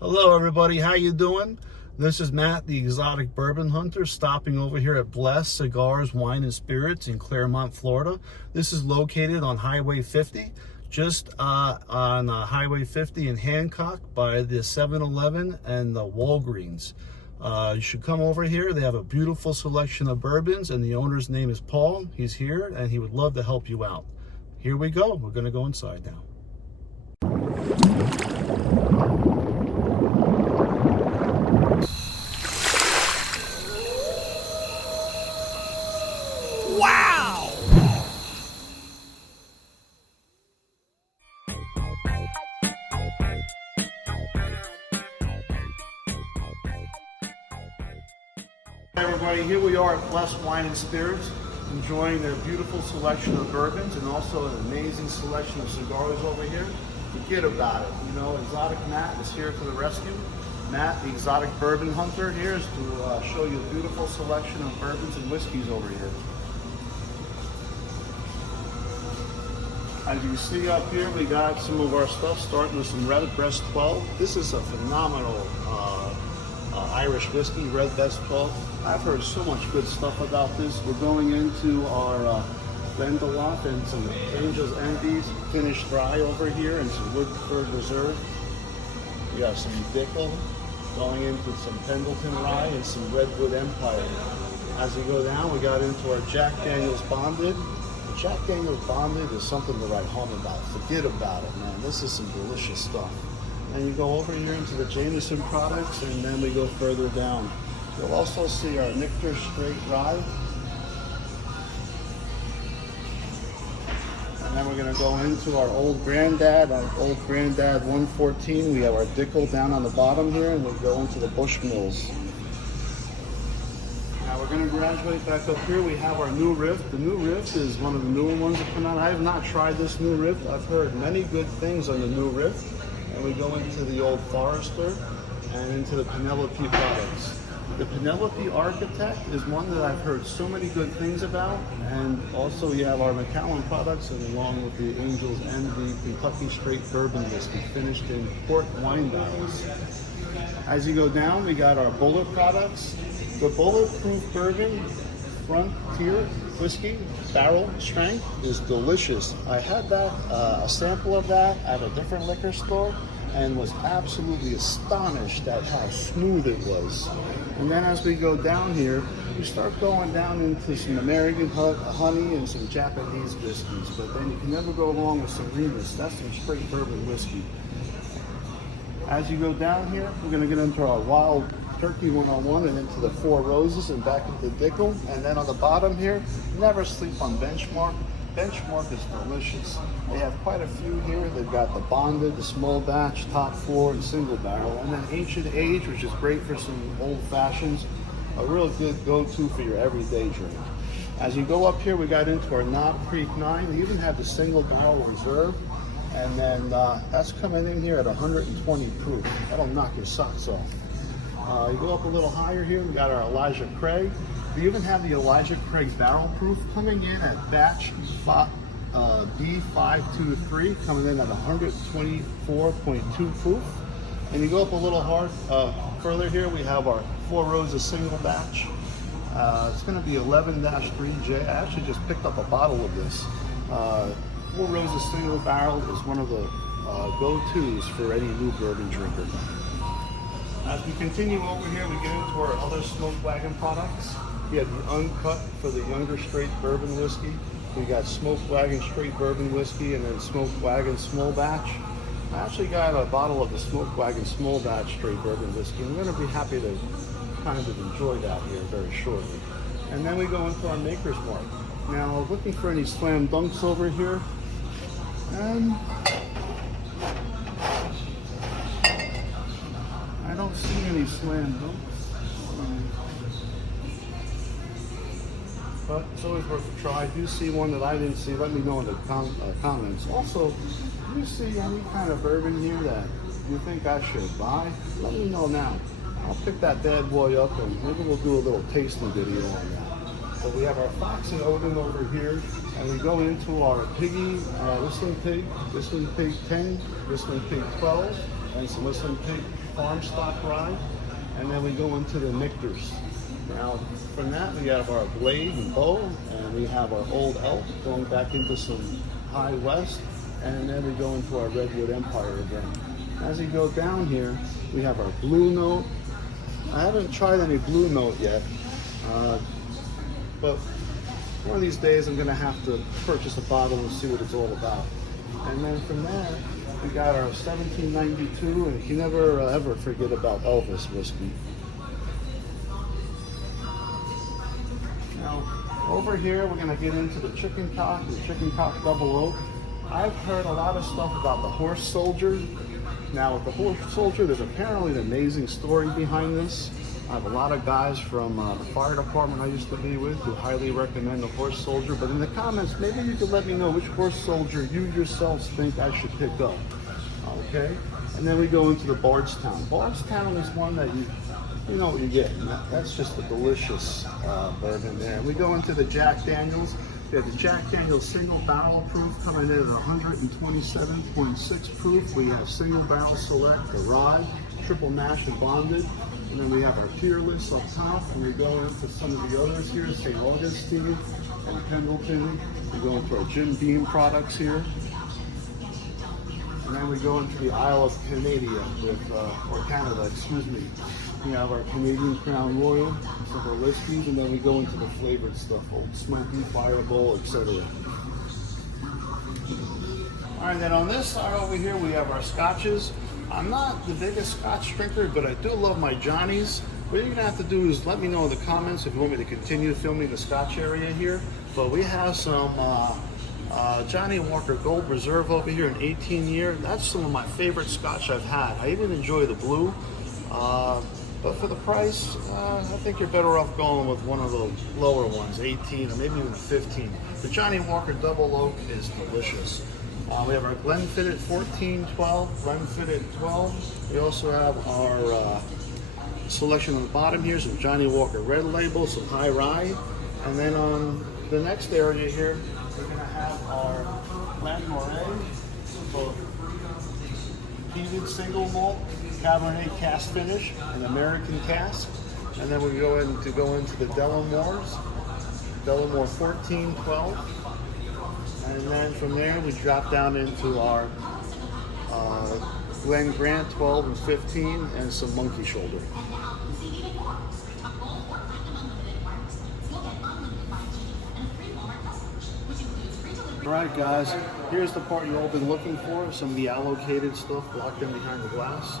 Hello everybody, how you doing? This is Matt, the exotic bourbon hunter, stopping over here at Blessed Cigars, Wine and Spirits in Clermont, Florida. This is located on Highway 50, just on Highway 50 in Hancock by the 7-Eleven and the Walgreens. You should come over here. They have a beautiful selection of bourbons, and the owner's name is Paul. He's here, and he would love to help you out. Here we go. We're going to go inside now. Wow! Hi everybody, here we are at Blessed Wine and Spirits, enjoying their beautiful selection of bourbons and also an amazing selection of cigars over here. Forget about it. You know, Exotic Matt is here for the rescue. Matt, the exotic bourbon hunter, here is to show you a beautiful selection of bourbons and whiskeys over here. As you see up here, we got some of our stuff, starting with some Red Breast 12. This is a phenomenal Irish whiskey, Red Breast 12. I've heard so much good stuff about this. We're going into our Glendalough and some Angel's Envies finished dry over here, and some Woodford Reserve. We have some Dickel going into some Pendleton Rye and some Redwood Empire. As we go down, we got into our Jack Daniel's Bonded. The Jack Daniel's Bonded is something to write home about. Forget about it, man. This is some delicious stuff. And you go over here into the Jameson products, and then we go further down. You'll also see our Nectar Straight Rye. And then we're going to go into our Old Grandad 114. We have our Dickel down on the bottom here, and we'll go into the Bushmills. Now we're going to graduate back up here. We have our New Rift. The New Rift is one of the newer ones that come out. I have not tried this New Rift. I've heard many good things on the New Rift. And we go into the Old Forester and into the Penelope products. The Penelope Architect is one that I've heard so many good things about, and also we have our Macallan products, and along with the Angel's Envy Kentucky Straight Bourbon Whiskey finished in port wine barrels. As you go down, we got our Bullet products. The Bulletproof Bourbon Frontier Whiskey barrel strength is delicious. I had that, a sample of that at a different liquor store, and was absolutely astonished at how smooth it was. And then as we go down here, we start going down into some American honey and some Japanese whiskeys, but then you can never go wrong with some Remus. That's some straight bourbon whiskey. As you go down here, we're going to get into our Wild Turkey 101 and into the Four Roses and back into Dickel. And then on the bottom here, never sleep on Benchmark. Benchmark is delicious. They have quite a few here. They've got the Bonded, the Small Batch, Top 4, and Single Barrel. And then Ancient Age, which is great for some old fashions. A real good go-to for your everyday drink. As you go up here, we got into our Knob Creek 9. They even have the Single Barrel Reserve. And then that's coming in here at 120 proof. That'll knock your socks off. You go up a little higher here, we got our Elijah Craig. We even have the Elijah Craig Barrel Proof coming in at batch B523, coming in at 124.2 proof. And you go up a little further here, we have our Four Roses Single Batch. It's going to be 11-3J. I actually just picked up a bottle of this. Four Roses Single Barrel is one of the go-tos for any new bourbon drinker. As we continue over here, we get into our other Smoke Wagon products. We have the Uncut for the younger straight bourbon whiskey. We got Smoke Wagon Straight Bourbon Whiskey, and then Smoke Wagon Small Batch. I actually got a bottle of the Smoke Wagon Small Batch Straight Bourbon Whiskey. I'm going to be happy to kind of enjoy that here very shortly. And then we go into our Maker's Mark. Now, looking for any slam dunks over here. And I don't see any slam dunks. But it's always worth a try. If you see one that I didn't see, let me know in the comments. Also, if you see any kind of bourbon here that you think I should buy, let me know now. I'll pick that bad boy up and maybe we'll do a little tasting video on that. So we have our Fox and Odin over here, and we go into our Piggy, Whistling Pig 10, Whistling Pig 12, and some Whistling Pig farm stock rye. And then we go into the Nictors. Now, from that, we have our Blade and Bow, and we have our Old Elk going back into some High West, and then we go into our Redwood Empire again. As we go down here, we have our Blue Note. I haven't tried any Blue Note yet, but one of these days I'm gonna have to purchase a bottle and see what it's all about. And then from there, we got our 1792, and you never ever forget about Elvis whiskey. Now, over here, we're gonna get into the Chicken Cock and Chicken Cock Double Oak. I've heard a lot of stuff about the Horse Soldier. Now, with the Horse Soldier, there's apparently an amazing story behind this. I have a lot of guys from the fire department I used to be with who highly recommend the Horse Soldier. But in the comments, maybe you could let me know which Horse Soldier you yourselves think I should pick up. Okay? And then we go into the Bardstown. Bardstown is one that you know what you get. And that's just a delicious bourbon there. We go into the Jack Daniels. We have the Jack Daniels single barrel proof coming in at 127.6 proof. We have single barrel select, the rye, triple mash and bonded. And then we have our Peerless up top, and we go into some of the others here, St. Augustine and Pendleton. We go into our Jim Beam products here. And then we go into the Isle of Canada or Canada, excuse me. We have our Canadian Crown Royal, some of our whiskeys, and then we go into the flavored stuff, Old Smoky, Fireball, etc. All right, then on this side over here, we have our scotches. I'm not the biggest scotch drinker, but I do love my Johnnies. What you're gonna have to do is let me know in the comments if you want me to continue filming the scotch area here. But we have some Johnny Walker Gold Reserve over here, an 18-year. That's some of my favorite scotch I've had. I even enjoy the blue. But for the price, I think you're better off going with one of the lower ones, 18 or maybe even 15. The Johnny Walker Double Oak is delicious. We have our Glenfiddich 1412, Glenfiddich 12. We also have our selection on the bottom here, some Johnny Walker Red Label, some High Rye. And then on the next area here, we're going to have our Glenmorangie, both peated single malt, Cabernet Cask Finish, and American Cask. And then we go into the Delamores, Delamore 1412. And then from there, we drop down into our Glen Grant 12 and 15 and some Monkey Shoulder. All right, guys, here's the part you've all been looking for, some of the allocated stuff locked in behind the glass.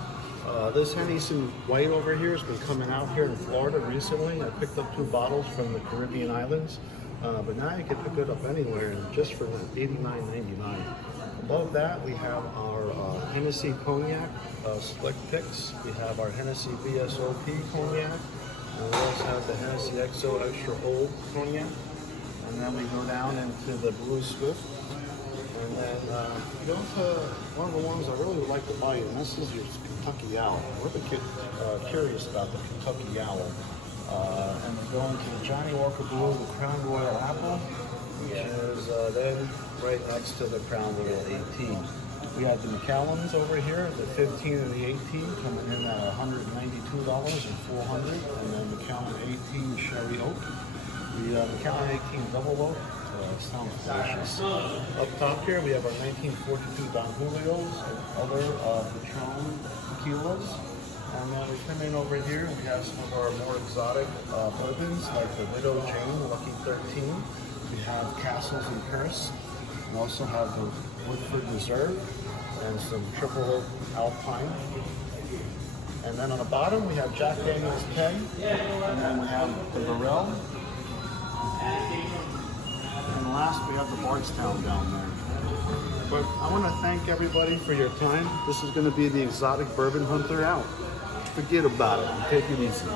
This Hennessy White over here has been coming out here in Florida recently. I picked up 2 bottles from the Caribbean islands. But now you can pick it up anywhere just for $89.99. Above that, we have our Hennessy Cognac Select Picks. We have our Hennessy VSOP Cognac. And we also have the Hennessy XO Extra Old Cognac. And then we go down into the Blue Swift. And then go to one of the ones I really would like to buy, and this is your Kentucky Owl. We're curious about the Kentucky Owl. And we're going to the Johnny Walker Blue, the Crown Royal Apple, which is then right next to the Crown Royal 18. We have the Macallans over here, the 15 and the 18 coming in at $192 and $400, and then Macallan 18 Sherry Oak. The Macallan 18 Double Oak sounds delicious. Up top here, we have our 1942 Don Julio's and other Patron tequilas. And then we come in over here and we have some of our more exotic bourbons, like the Widow Jane Lucky 13. We have Castles and Curse. We also have the Woodford Reserve and some Triple Oak Alpine. And then on the bottom we have Jack Daniels 10. And then we have the Burrell. And last we have the Bardstown down there. But I want to thank everybody for your time. This is going to be the Exotic Bourbon Hunter out. Forget about it and take it easy.